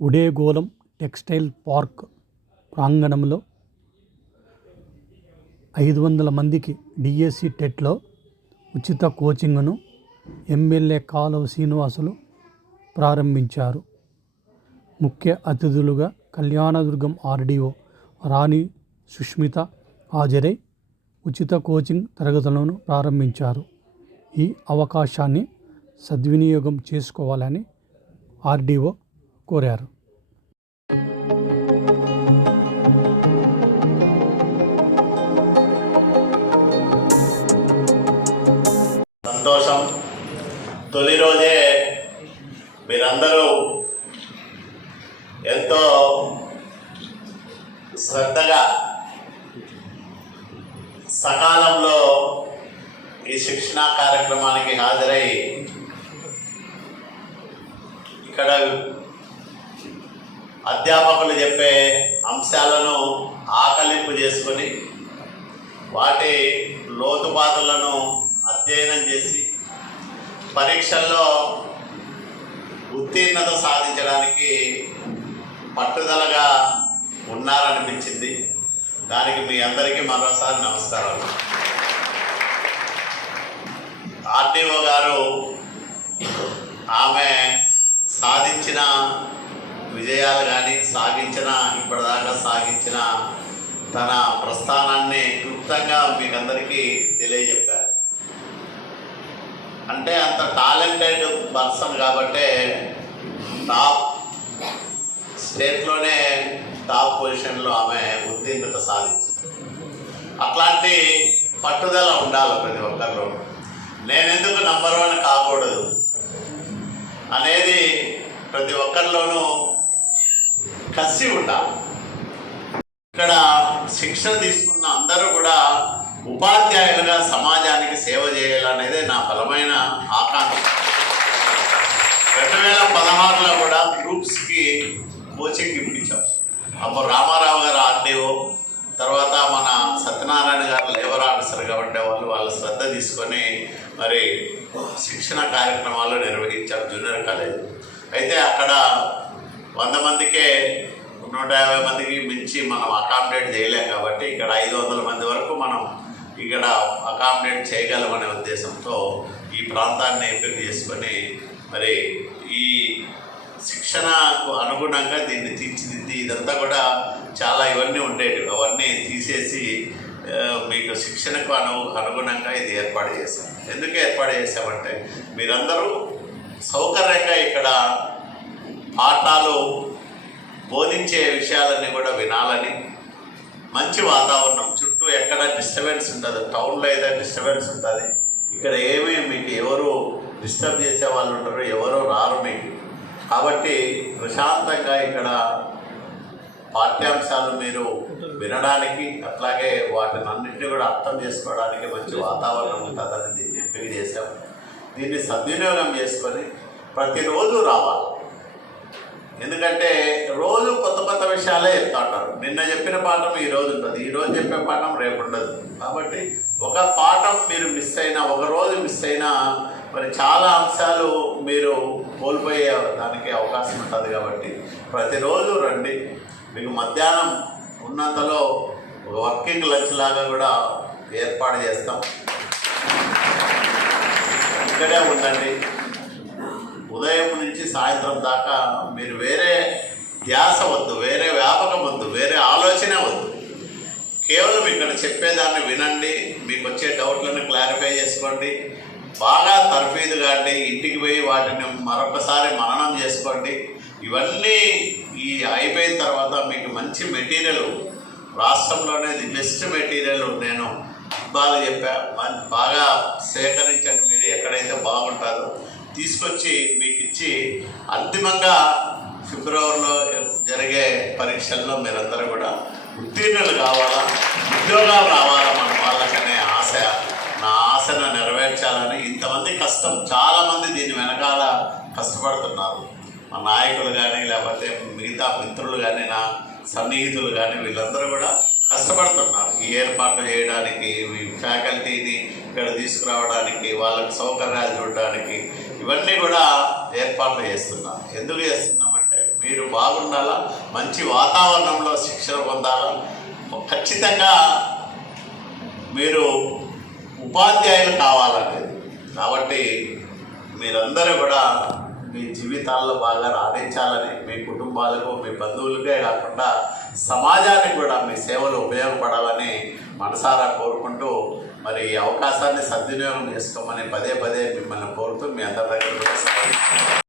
ఉడేగోళం textile park ప్రాంగణంలో 500 మందికి DSC టెట్లో ఉచిత కోచింగ్ను ఎమ్మెల్యే కాలువ శ్రీనివాసులు ప్రారంభించారు. ముఖ్య అతిథులుగా కళ్యాణదుర్గం ఆర్డీఓ రాణి సుష్మిత హాజరై ఉచిత కోచింగ్ తరగతులను ప్రారంభించారు. ఈ అవకాశాన్ని సద్వినియోగం చేసుకోవాలని ఆర్డీఓ కోరారు. సంతోషం. తొలి రోజే మీరందరూ ఎంతో శ్రద్ధగా సకాలంలో ఈ శిక్షణా కార్యక్రమానికి హాజరై ఇక్కడ అధ్యాపకులు చెప్పే అంశాలను ఆకలింపు చేసుకొని వాటి లోతుపాతులను అధ్యయనం చేసి పరీక్షల్లో ఉత్తీర్ణత సాధించడానికి పట్టుదలగా ఉన్నారనిపించింది. దానికి మీ అందరికీ మరోసారి నమస్కారాలు. ఆర్డీఓ గారు ఆమె సాధించిన విజయాలు కానీ ఇప్పటిదాకా సాగించిన తన ప్రస్థానాన్ని క్లుప్తంగా మీకందరికీ తెలియజెప్పారు. అంటే అంత టాలెంటెడ్ పర్సన్ కాబట్టే స్టేట్లోనే టాప్ పొజిషన్లో ఆమె ఉత్తీర్ణత సాధించింది. అట్లాంటి పట్టుదల ఉండాలి ప్రతి ఒక్కరిలో. నేనెందుకు నంబర్ 1 కాకూడదు అనేది ప్రతి ఒక్కరిలోనూ కసి ఉండాలి. ఇక్కడ శిక్షణ తీసుకున్న అందరూ కూడా ఉపాధ్యాయులుగా సమాజానికి సేవ చేయాలనేదే నా బలమైన ఆకాంక్ష. 2016లో కూడా గ్రూప్స్కి కోచింగ్ ఇప్పించాం. అప్పుడు రామారావు గారు ఆర్డీఓ, తర్వాత మన సత్యనారాయణ గారు లేబర్ ఆఫీసర్గా ఉండేవాళ్ళు. వాళ్ళ శ్రద్ధ తీసుకొని మరి శిక్షణ కార్యక్రమాలు నిర్వహించాం జూనియర్ కాలేజ్. అయితే అక్కడ 100 మందికే 150 మందికి మించి మనం అకామిడేట్ చేయలేం కాబట్టి ఇక్కడ 500 మంది వరకు మనం ఇక్కడ అకామిడేట్ చేయగలమనే ఉద్దేశంతో ఈ ప్రాంతాన్ని ఎంపిక చేసుకొని మరి ఈ శిక్షణకు అనుగుణంగా దీన్ని తీర్చిదిద్ది ఇదంతా కూడా చాలా ఇవన్నీ ఉండేవి, అవన్నీ తీసేసి మీకు శిక్షణకు అనుగుణంగా ఇది ఏర్పాటు చేశాం. ఎందుకు ఏర్పాటు చేశామంటే మీరందరూ సౌకర్యంగా ఇక్కడ పాఠాలు బోధించే విషయాలన్నీ కూడా వినాలని, మంచి వాతావరణం, చుట్టూ ఎక్కడ డిస్టర్బెన్స్ ఉండదు. టౌన్లో అయితే డిస్టర్బెన్స్ ఉంటుంది, ఇక్కడ ఏమీ మీకు ఎవరు డిస్టర్బ్ చేసే వాళ్ళు ఉంటారు, ఎవరో రారు మీకు. కాబట్టి ప్రశాంతంగా ఇక్కడ పాఠ్యాంశాలు మీరు వినడానికి, అట్లాగే వాటిని అన్నింటినీ కూడా అర్థం చేసుకోవడానికి మంచి వాతావరణం ఉంటుందని దీన్ని ఎంపిక చేశాం. దీన్ని సద్వినియోగం చేసుకొని ప్రతిరోజు రావాలి. ఎందుకంటే రోజు కొత్త కొత్త విషయాలే చెప్తా ఉంటారు. నిన్న చెప్పిన పాఠం ఈరోజు ఉంటుంది, ఈరోజు చెప్పే పాఠం రేపు ఉండదు. కాబట్టి ఒక పాఠం మీరు మిస్ అయినా, ఒక రోజు మిస్ అయినా మరి చాలా అంశాలు మీరు కోల్పోయే దానికి అవకాశం ఉంటుంది. కాబట్టి ప్రతిరోజు రండి. మీకు మధ్యాహ్నం ఉన్నంతలో వర్కింగ్ లంచ్ లాగా కూడా ఏర్పాటు చేస్తాం. ఇక్కడే ఉండండి. ఉదయం నుంచి సాయంత్రం దాకా మీరు వేరే ధ్యాస వద్దు, వేరే వ్యాపకం వద్దు, వేరే ఆలోచన వద్దు. కేవలం ఇక్కడ చెప్పేదాన్ని వినండి, మీకు వచ్చే డౌట్లను క్లారిఫై చేసుకోండి, బాగా తర్ఫీదు కాండి, ఇంటికి పోయి వాటిని మరొకసారి మననం చేసుకోండి. ఇవన్నీ ఈ అయిపోయిన తర్వాత మీకు మంచి మెటీరియల్, రాష్ట్రంలోనే ది బెస్ట్ మెటీరియల్ నేను బాగా బాగా సేకరించండి. మీరు ఎక్కడైతే బాగుంటుందో తీసుకొచ్చి మీకు ఇచ్చి అంతిమంగా ఫిబ్రవరిలో జరిగే పరీక్షల్లో మీరందరూ కూడా ఉత్తీర్ణులు కావాలా, ఉద్యోగాలు రావాలా మన వాళ్ళకనే ఆశ. నా ఆశను నెరవేర్చాలని ఇంతమంది కష్టం, చాలామంది దీని వెనకాల కష్టపడుతున్నారు. మా నాయకులు కానీ, లేకపోతే మిగతా మిత్రులు కానీ, నా సన్నిహితులు కానీ, వీళ్ళందరూ కూడా కష్టపడుతున్నారు ఈ ఏర్పాట్లు చేయడానికి, ఫ్యాకల్టీని ఇక్కడ తీసుకురావడానికి, వాళ్ళకి సౌకర్యాలు చూడడానికి. ఇవన్నీ కూడా ఏర్పాట్లు చేస్తున్నాం. ఎందుకు చేస్తున్నామంటే మీరు బాగుండాలా, మంచి వాతావరణంలో శిక్షణ పొందాలా. ఖచ్చితంగా మీరు ఉపాధ్యాయులు కావాలనేది. కాబట్టి మీరందరూ కూడా మీ జీవితాల్లో బాగా రాణించాలని, మీ కుటుంబాలకు, మీ బంధువులకే కాకుండా సమాజానికి కూడా మీ సేవలు ఉపయోగపడాలని మనసారా కోరుకుంటూ, మరి ఈ అవకాశాన్ని సద్వినియోగం చేసుకోమని పదే పదే మిమ్మల్ని కోరుతూ మీ అందరి దగ్గర